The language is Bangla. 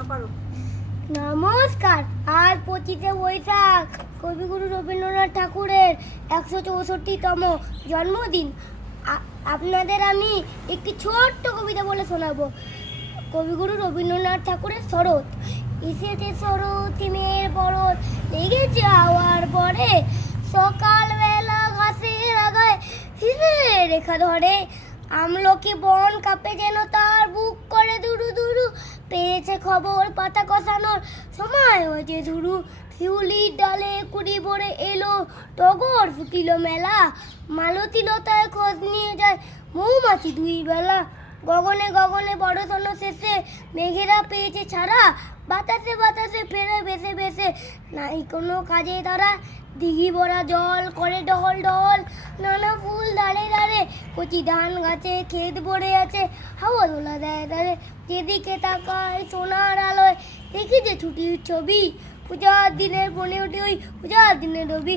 না পারো। নমস্কার। আজ 25শে বৈশাখ, কবিগুরু রবীন্দ্রনাথ ঠাকুরের 164তম জন্মদিন। আপনাদের আমি একটি ছোট্ট কবিতা বলে শোনাবো। কবিগুরু রবীন্দ্রনাথ ঠাকুরের শরৎ। এসেছে শরৎ, হিমের পরত, লেগেছে হাওয়ার পরে, সকালবেলা ঘাসের আগায় হিমের রেখা ধরে, আমলকি বন কাঁপে যেন তার বুক করে দুরু দুরু, পেয়েছে খবর পাতা কষানোর সময় হয়েছে ধুরু, শিউলির ডালে কুড়ি ভরে এলো টগর ফুটিল মেলা, মালতী লতায় খোঁজ নিয়ে যায় মৌমাছি দুই বেলা, গগনে গগনে পড়াশোন শেষে মেঘেরা পেয়েছে ছাড়া, বাতাসে বাতাসে ফেরে ভেসে ভেসে, নাই কোনো কাজে তারা, দিঘি ভরা জল করে ডহল ডহল, নানা ফুল দাঁড়ে দাঁড়ে, কচি ধান গাছে ক্ষেত ভরে আছে, হাওয়া দোলা দেয় দাঁড়ে, যেদিকে তাকায় সোনার আলোয় দেখি যে ছুটির ছবি, পূজার দিনের 15টি ওই পূজার দিনের রবি।